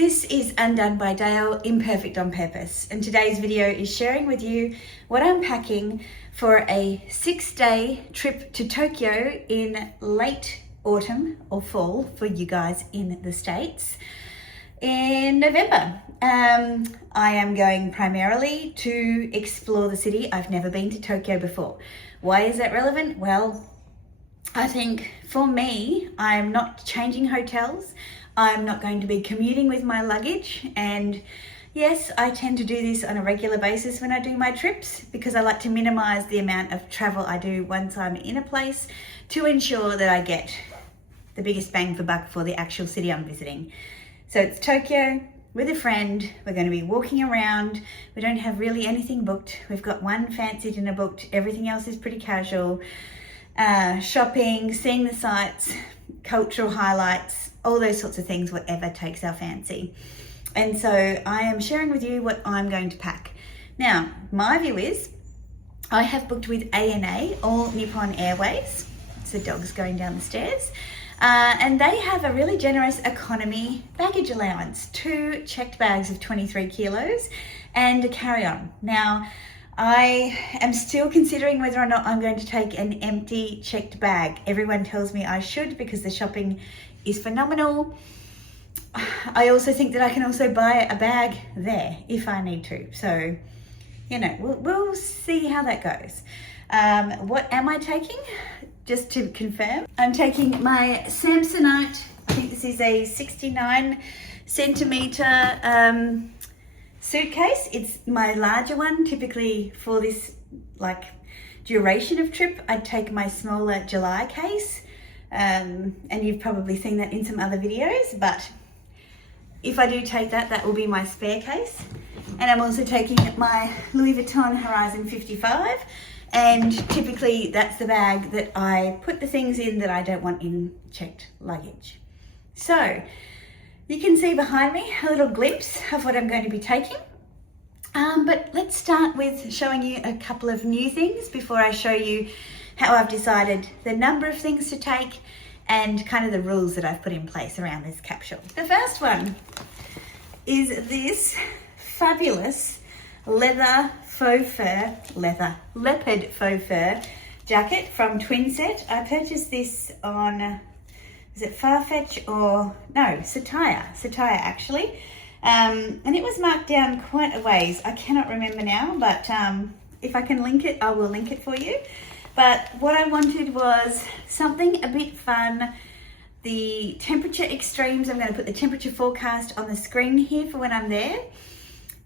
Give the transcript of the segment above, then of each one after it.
This is Undone by Dale, Imperfect on Purpose, and today's video is sharing with you what I'm packing for a 6-day trip to Tokyo in late autumn or fall for you guys in the States in November. I am going primarily to explore the city. I've never been to Tokyo before. Why is that relevant? Well, I think for me, I'm not changing hotels. I'm not going to be commuting with my luggage, and yes, I tend to do this on a regular basis when I do my trips because I like to minimize the amount of travel I do once I'm in a place to ensure that I get the biggest bang for buck for the actual city I'm visiting. So it's Tokyo with a friend. We're going to be walking around. We don't have really anything booked. We've got one fancy dinner booked. Everything else is pretty casual. Shopping, seeing the sights, cultural highlights, all those sorts of things, whatever takes our fancy. And so I am sharing with you what I'm going to pack. Now, my view is I have booked with ANA, All Nippon Airways. It's the dogs going down the stairs. And they have a really generous economy baggage allowance, 2 checked bags of 23 kilos and a carry-on. Now, I am still considering whether or not I'm going to take an empty checked bag. Everyone tells me I should because the shopping is phenomenal. I also think that I can also buy a bag there if I need to. So, you know, we'll see how that goes. What am I taking? Just to confirm, I'm taking my Samsonite, I think this is a 69 centimeter suitcase. It's my larger one. Typically for this duration of trip, I'd take my smaller July case. And you've probably seen that in some other videos, but if I do take that, that will be my spare case. And I'm also taking my Louis Vuitton Horizon 55, and typically that's the bag that I put the things in that I don't want in checked luggage. So you can see behind me a little glimpse of what I'm going to be taking. But let's start with showing you a couple of new things before I show you how I've decided the number of things to take and kind of the rules that I've put in place around this capsule. The first one is this fabulous leopard faux fur jacket from Twinset. I purchased this on, is it Farfetch or, no, Satire actually. And it was marked down quite a ways. I cannot remember now, but if I can link it, I will link it for you. But what I wanted was something a bit fun. The temperature extremes, I'm going to put the temperature forecast on the screen here for when I'm there.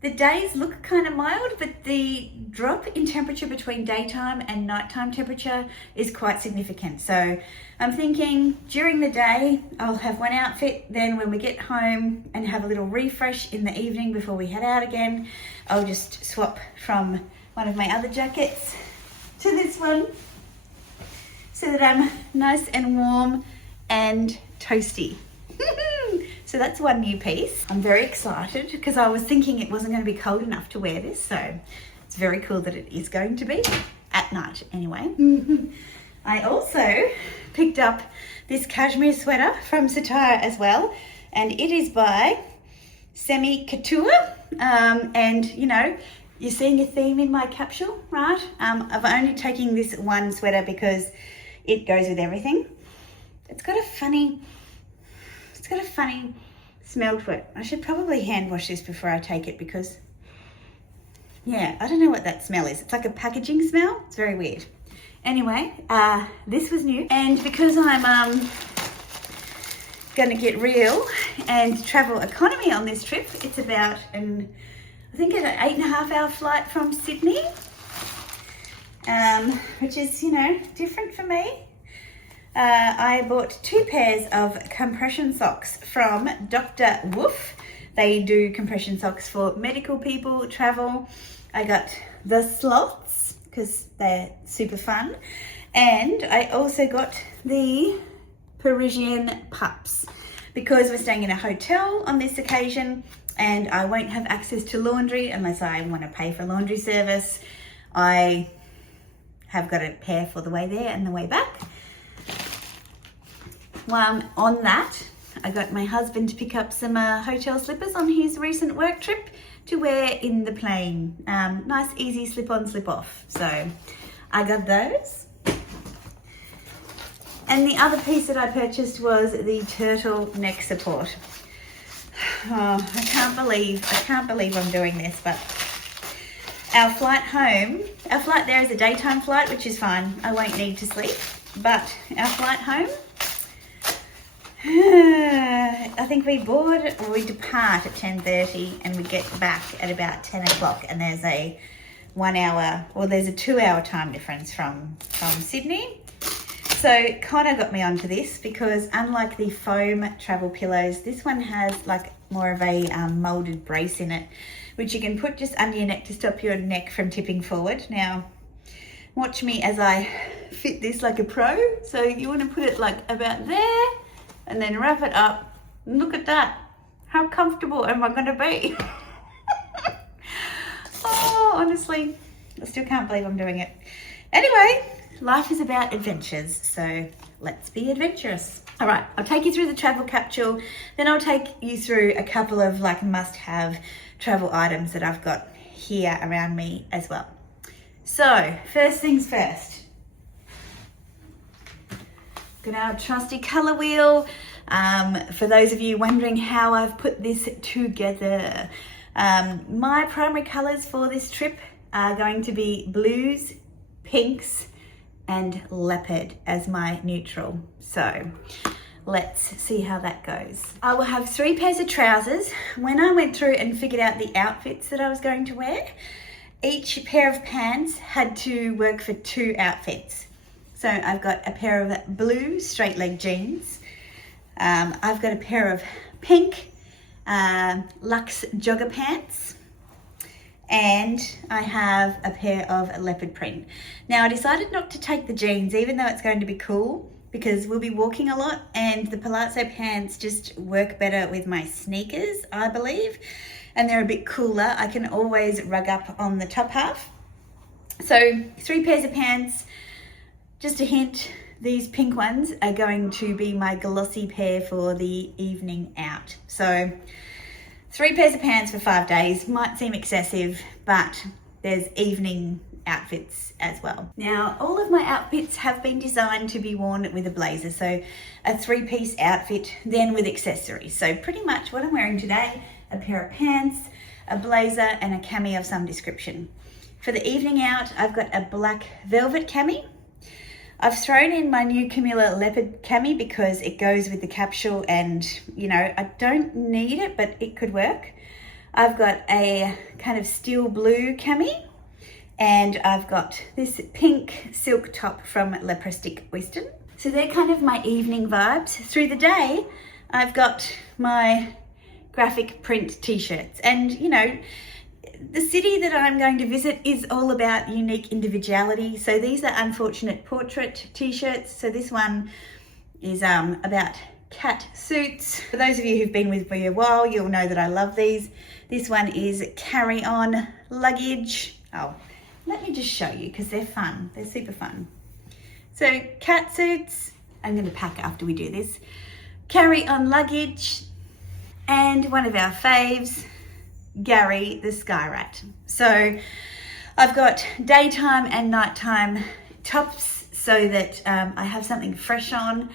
The days look kind of mild, but the drop in temperature between daytime and nighttime temperature is quite significant. So I'm thinking during the day, I'll have one outfit. Then when we get home and have a little refresh in the evening before we head out again, I'll just swap from one of my other jackets to this one so that I'm nice and warm and toasty. So that's one new piece. I'm very excited because I was thinking it wasn't going to be cold enough to wear this, so it's very cool that it is going to be at night anyway. I also picked up this cashmere sweater from Satire as well, and it is by Semi Couture, and you know, you're seeing a theme in my capsule, right? I've only taken this one sweater because it goes with everything. It's got a funny smell to it. I should probably hand wash this before I take it because, yeah, I don't know what that smell is. It's like a packaging smell. It's very weird. Anyway, this was new, and because I'm going to get real and travel economy on this trip, it's about I think an 8.5 hour flight from Sydney, which is, you know, different for me. I bought 2 pairs of compression socks from Dr. Woof. They do compression socks for medical people, travel. I got the sloths because they're super fun. And I also got the Parisian pups because we're staying in a hotel on this occasion and I won't have access to laundry unless I want to pay for laundry service. I have got a pair for the way there and the way back. On that, I got my husband to pick up some hotel slippers on his recent work trip to wear in the plane. Nice, easy slip-on, slip-off. So I got those. And the other piece that I purchased was the turtle neck support. Oh, I can't believe I'm doing this, but our flight there is a daytime flight, which is fine. I won't need to sleep, but our flight home, I think we depart at 10:30 and we get back at about 10 o'clock, and there's a 2-hour time difference from Sydney. So Connor got me onto this because unlike the foam travel pillows, this one has like more of a molded brace in it, which you can put just under your neck to stop your neck from tipping forward. Now, watch me as I fit this like a pro. So you want to put it like about there and then wrap it up. Look at that. How comfortable am I going to be? Oh, honestly, I still can't believe I'm doing it. Anyway, life is about adventures, so let's be adventurous. All right, I'll take you through the travel capsule, then I'll take you through a couple of like must-have travel items that I've got here around me as well. So, first things first. Got our trusty colour wheel. For those of you wondering how I've put this together, my primary colours for this trip are going to be blues, pinks, and leopard as my neutral. So let's see how that goes. I will have 3 pairs of trousers. When I went through and figured out the outfits that I was going to wear, each pair of pants had to work for 2 outfits. So I've got a pair of blue straight leg jeans. I've got a pair of pink luxe jogger pants. And I have a pair of leopard print. Now I decided not to take the jeans, even though it's going to be cool, because we'll be walking a lot and the palazzo pants just work better with my sneakers, I believe. And they're a bit cooler. I can always rug up on the top half. So 3 pairs of pants. Just a hint, these pink ones are going to be my glossy pair for the evening out. So 3 pairs of pants for 5 days might seem excessive, but there's evening outfits as well. Now, all of my outfits have been designed to be worn with a blazer, so a 3-piece outfit, then with accessories. So pretty much what I'm wearing today, a pair of pants, a blazer, and a cami of some description. For the evening out, I've got a black velvet cami. I've thrown in my new Camilla leopard cami because it goes with the capsule and, you know, I don't need it, but it could work. I've got a kind of steel blue cami, and I've got this pink silk top from Leprostic Oyster. So they're kind of my evening vibes. Through the day, I've got my graphic print t-shirts, and, you know, the city that I'm going to visit is all about unique individuality. So these are Unfortunate Portrait t-shirts. So this one is about cat suits. For those of you who've been with me a while, you'll know that I love these. This one is carry-on luggage. Oh, let me just show you because they're fun. They're super fun. So cat suits, I'm going to pack after we do this. Carry-on luggage, and one of our faves, Gary the Sky Rat. So I've got daytime and nighttime tops so that I have something fresh on,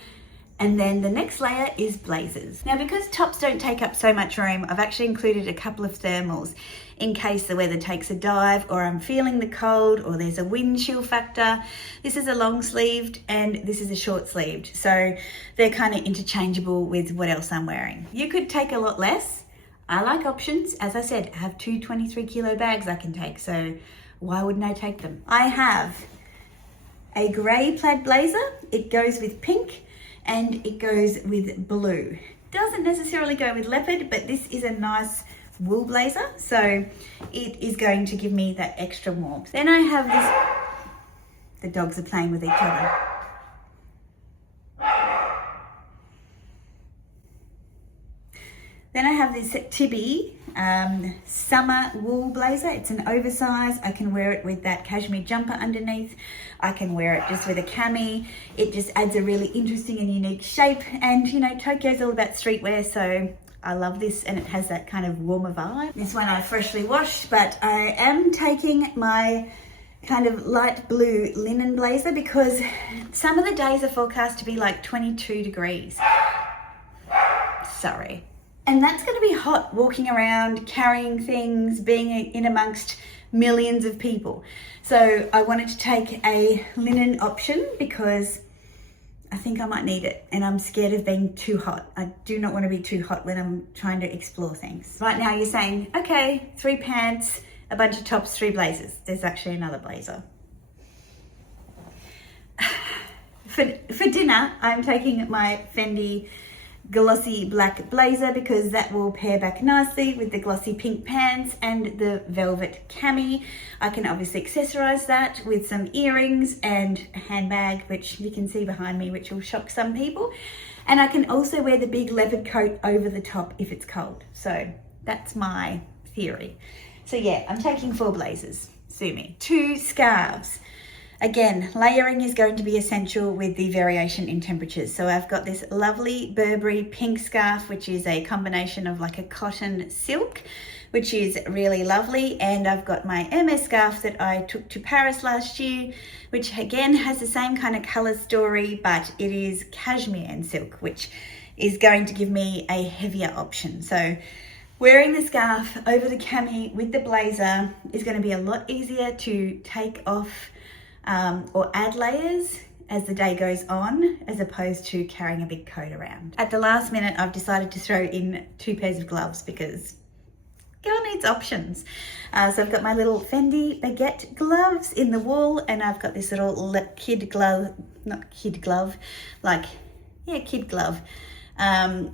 and then the next layer is blazers. Now, because tops don't take up so much room, I've actually included a couple of thermals in case the weather takes a dive, or I'm feeling the cold, or there's a wind chill factor. This is a long sleeved and this is a short sleeved, so they're kind of interchangeable with what else I'm wearing. You could take a lot less. I like options. As I said, I have 2 23-kilo bags I can take, so why wouldn't I take them? I have a grey plaid blazer. It goes with pink and it goes with blue. Doesn't necessarily go with leopard, but this is a nice wool blazer, so it is going to give me that extra warmth. Then I have this, the dogs are playing with each other. Then I have this Tibi summer wool blazer. It's an oversized. I can wear it with that cashmere jumper underneath. I can wear it just with a cami. It just adds a really interesting and unique shape. And you know, Tokyo's all about streetwear, so I love this, and it has that kind of warmer vibe. This one I freshly washed, but I am taking my kind of light blue linen blazer because some of the days are forecast to be like 22 degrees. Sorry. And that's going to be hot, walking around, carrying things, being in amongst millions of people. So I wanted to take a linen option because I think I might need it, and I'm scared of being too hot. I do not want to be too hot when I'm trying to explore things. Right now you're saying, okay, 3 pants, a bunch of tops, 3 blazers. There's actually another blazer. For dinner, I'm taking my Fendi glossy black blazer because that will pair back nicely with the glossy pink pants and the velvet cami. I can obviously accessorize that with some earrings and a handbag, which you can see behind me, which will shock some people. And I can also wear the big leopard coat over the top if it's cold. So that's my theory. So yeah, I'm taking 4 blazers, sue me. 2 scarves. Again, layering is going to be essential with the variation in temperatures. So I've got this lovely Burberry pink scarf, which is a combination of like a cotton silk, which is really lovely. And I've got my Hermes scarf that I took to Paris last year, which again has the same kind of color story, but it is cashmere and silk, which is going to give me a heavier option. So wearing the scarf over the cami with the blazer is going to be a lot easier to take off or add layers as the day goes on, as opposed to carrying a big coat around. At the last minute, I've decided to throw in 2 pairs of gloves because girl needs options. So I've got my little Fendi baguette gloves in the wool, and I've got this little kid glove, kid glove,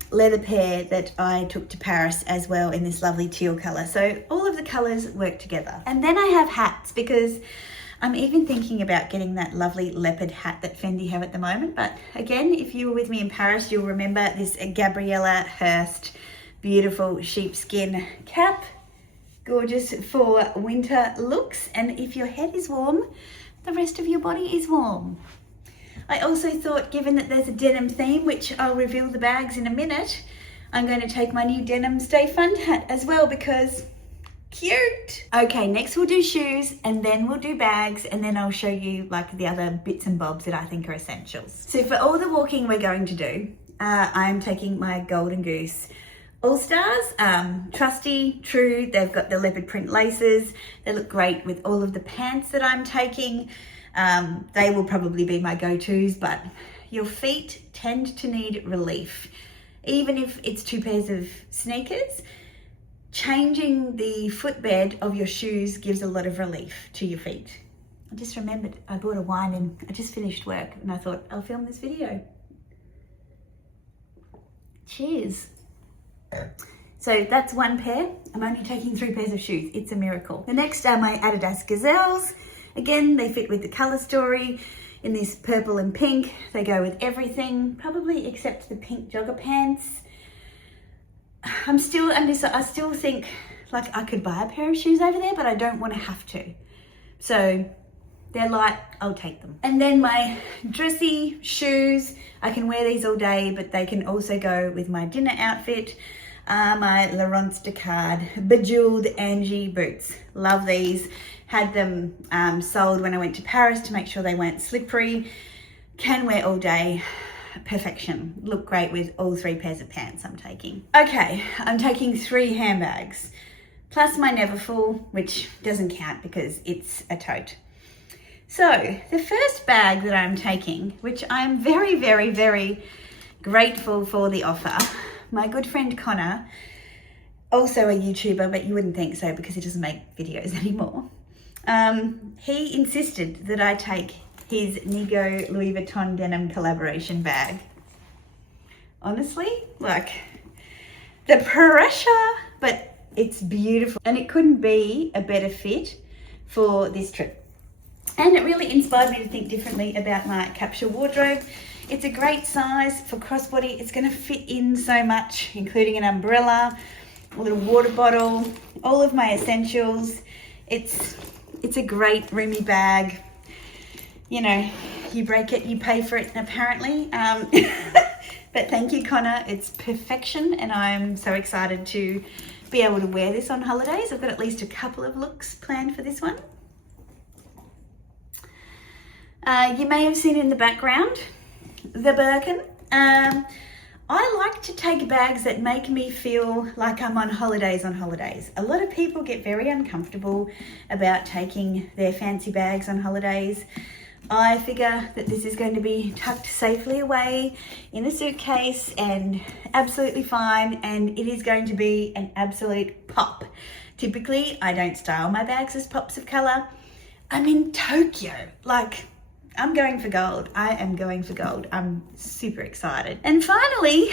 leather pair that I took to Paris as well in this lovely teal color. So all of the colors work together. And then I have hats because I'm even thinking about getting that lovely leopard hat that Fendi have at the moment. But again, if you were with me in Paris, you'll remember this Gabriella Hearst beautiful sheepskin cap. Gorgeous for winter looks. And if your head is warm, the rest of your body is warm. I also thought, given that there's a denim theme, which I'll reveal the bags in a minute, I'm going to take my new denim Stay Fun hat as well because cute. Okay, next we'll do shoes, and then we'll do bags, and then I'll show you like the other bits and bobs that I think are essentials. So for all the walking we're going to do, I'm taking my Golden Goose All Stars, trusty, true. They've got the leopard print laces. They look great with all of the pants that I'm taking. They will probably be my go-tos, but your feet tend to need relief. Even if it's 2 pairs of sneakers, changing the footbed of your shoes gives a lot of relief to your feet. I just remembered I bought a wine and I just finished work and I thought I'll film this video. Cheers. So that's 1 pair. I'm only taking 3 pairs of shoes. It's a miracle. The next are my Adidas Gazelles. Again, they fit with the color story in this purple and pink. They go with everything, probably except the pink jogger pants. I still think like I could buy a pair of shoes over there, but I don't want to have to. So they're light, I'll take them. And then my dressy shoes, I can wear these all day, but they can also go with my dinner outfit. My Laurence Descartes Bejeweled Angie boots. Love these. Had them sold when I went to Paris to make sure they weren't slippery. Can wear all day. Perfection. Look great with all 3 pairs of pants I'm taking. Okay, I'm taking 3 handbags, plus my Neverfull, which doesn't count because it's a tote. So the first bag that I'm taking, which I'm very, very, very grateful for the offer, my good friend Connor, also a YouTuber, but you wouldn't think so because he doesn't make videos anymore. He insisted that I take his Nigo Louis Vuitton denim collaboration bag. Honestly, like the pressure, but it's beautiful. And it couldn't be a better fit for this trip. And it really inspired me to think differently about my capsule wardrobe. It's a great size for crossbody. It's going to fit in so much, including an umbrella, a little water bottle, all of my essentials. It's a great roomy bag. You know, you break it, you pay for it, apparently. But thank you, Connor. It's perfection, and I'm so excited to be able to wear this on holidays. I've got at least a couple of looks planned for this one. You may have seen in the background the Birkin. I like to take bags that make me feel like I'm on holidays on holidays. A lot of people get very uncomfortable about taking their fancy bags on holidays. I figure that this is going to be tucked safely away in a suitcase and absolutely fine, and it is going to be an absolute pop. Typically, I don't style my bags as pops of color. I'm in Tokyo, like I'm going for gold. I am going for gold. I'm super excited. And finally,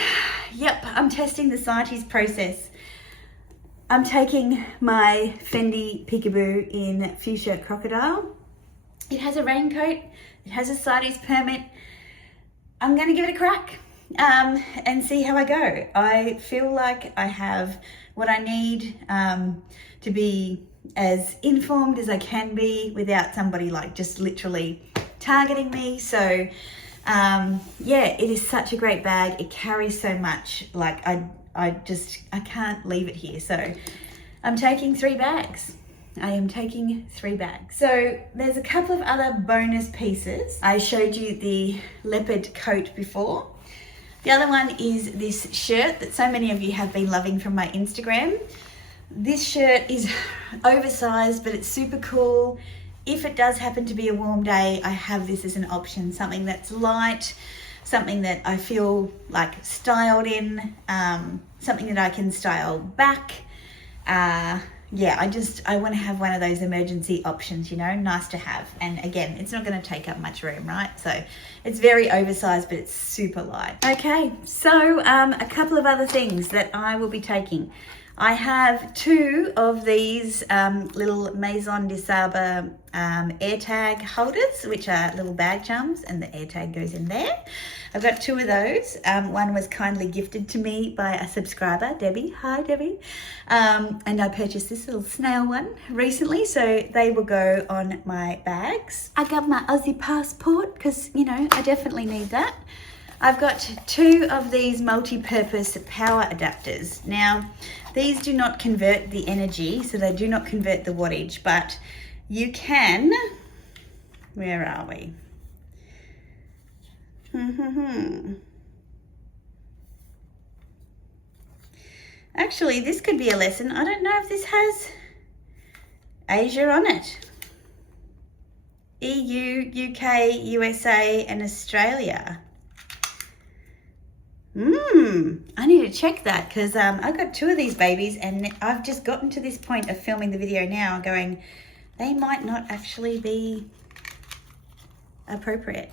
yep, I'm testing the CITES process. I'm taking my Fendi Peekaboo in Fuchsia Crocodile. It has a raincoat, it has a CITES permit. I'm gonna give it a crack and see how I go. I feel like I have what I need to be as informed as I can be without somebody like just literally targeting me. So yeah, it is such a great bag. It carries so much. Like I can't leave it here. So I'm taking 3 bags. I am taking 3 bags. So there's a couple of other bonus pieces. I showed you the leopard coat before. The other one is this shirt that so many of you have been loving from my Instagram. This shirt is oversized, but it's super cool. If it does happen to be a warm day, I have this as an option, something that's light, something that I feel like styled in, something that I can style back. Yeah, I want to have one of those emergency options, you know, nice to have. And again, it's not going to take up much room, right? So it's very oversized, but it's super light. Okay, so a couple of other things that I will be taking. I have 2 of these little Maison de Sable AirTag holders, which are little bag charms, and the AirTag goes in there. I've got 2 of those. One was kindly gifted to me by a subscriber, Debbie. Hi, Debbie. And I purchased this little snail one recently, so they will go on my bags. I got my Aussie passport because, you know, I definitely need that. I've got 2 of these multi-purpose power adapters. Now, these do not convert the energy, so they do not convert the wattage, but you can, where are we? Actually, this could be a lesson. I don't know if this has Asia on it. EU, UK, USA, and Australia. I need to check that because I've got 2 of these babies and I've just gotten to this point of filming the video now going, they might not actually be appropriate.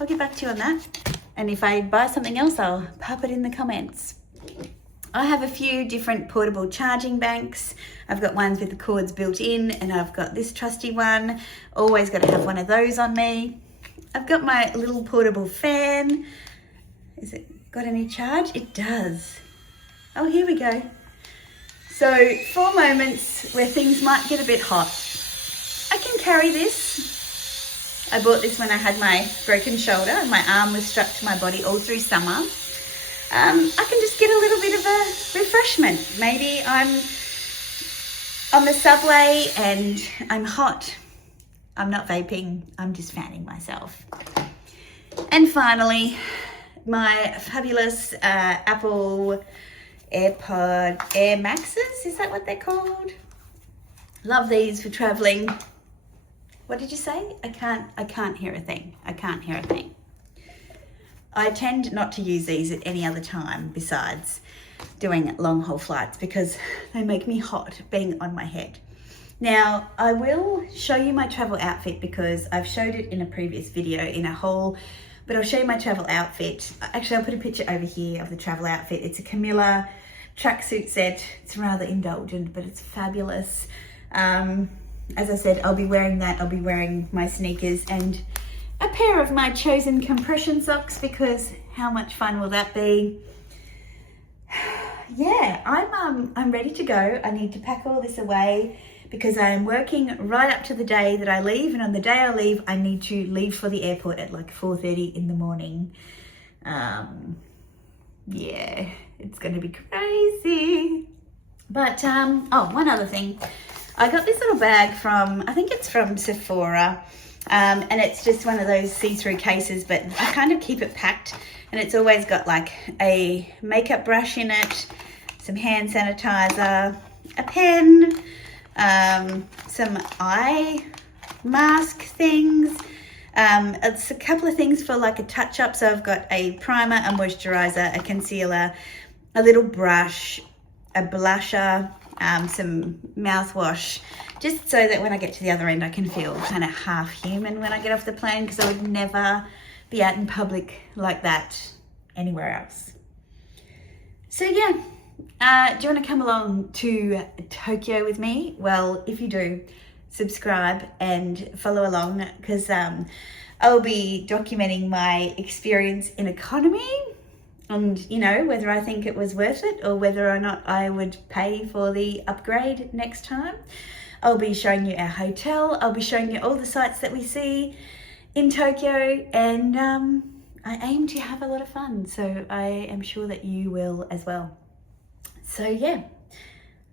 I'll get back to you on that. And if I buy something else, I'll pop it in the comments. I have a few different portable charging banks. I've got ones with the cords built in, and I've got this trusty one. Always got to have one of those on me. I've got my little portable fan. Is it got any charge? It does. Oh, here we go. So 4 moments where things might get a bit hot. I can carry this. I bought this when I had my broken shoulder and my arm was strapped to my body all through summer. I can just get a little bit of a refreshment. Maybe I'm on the subway and I'm hot. I'm not vaping, I'm just fanning myself. And finally, my fabulous Apple AirPod Air Maxes, is that what they're called? Love these for traveling. What did you say? I can't hear a thing. I can't hear a thing. I tend not to use these at any other time besides doing long haul flights because they make me hot being on my head. Now, I will show you my travel outfit because I've showed it in a previous video in a haul, but I'll show you my travel outfit. Actually, I'll put a picture over here of the travel outfit. It's a Camilla tracksuit set. It's rather indulgent, but it's fabulous. As I said, I'll be wearing that. I'll be wearing my sneakers and a pair of my chosen compression socks, because how much fun will that be? Yeah, I'm ready to go. I need to pack all this away because I am working right up to the day that I leave, and on the day I leave, I need to leave for the airport at like 4:30 in the morning. Yeah, it's gonna be crazy. But oh, one other thing. I got this little bag from, I think it's from Sephora, and it's just one of those see-through cases, but I kind of keep it packed, and it's always got like a makeup brush in it, some hand sanitizer, a pen, some eye mask things, it's a couple of things for like a touch-up. So I've got a primer, a moisturizer, a concealer, a little brush, a blusher, some mouthwash, just so that when I get to the other end I can feel kind of half human when I get off the plane, because I would never be out in public like that anywhere else. So yeah, do you want to come along to Tokyo with me? Well, if you do, subscribe and follow along, because I'll be documenting my experience in economy, and you know, whether I think it was worth it or whether or not I would pay for the upgrade next time. I'll be showing you our hotel. I'll be showing you all the sights that we see in Tokyo, and I aim to have a lot of fun, so I am sure that you will as well. So yeah,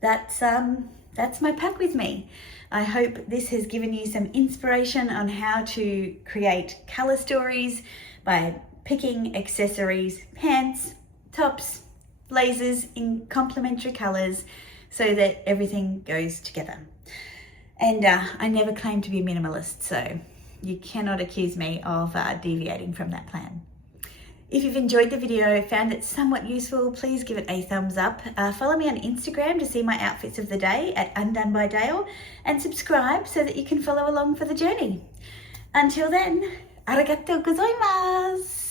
that's my pack with me. I hope this has given you some inspiration on how to create color stories by picking accessories, pants, tops, blazers in complementary colors, so that everything goes together. And I never claim to be a minimalist, so you cannot accuse me of deviating from that plan. If you've enjoyed the video, found it somewhat useful, please give it a thumbs up. Follow me on Instagram to see my outfits of the day at Undone by Dale, and subscribe so that you can follow along for the journey. Until then, arigatou gozaimasu!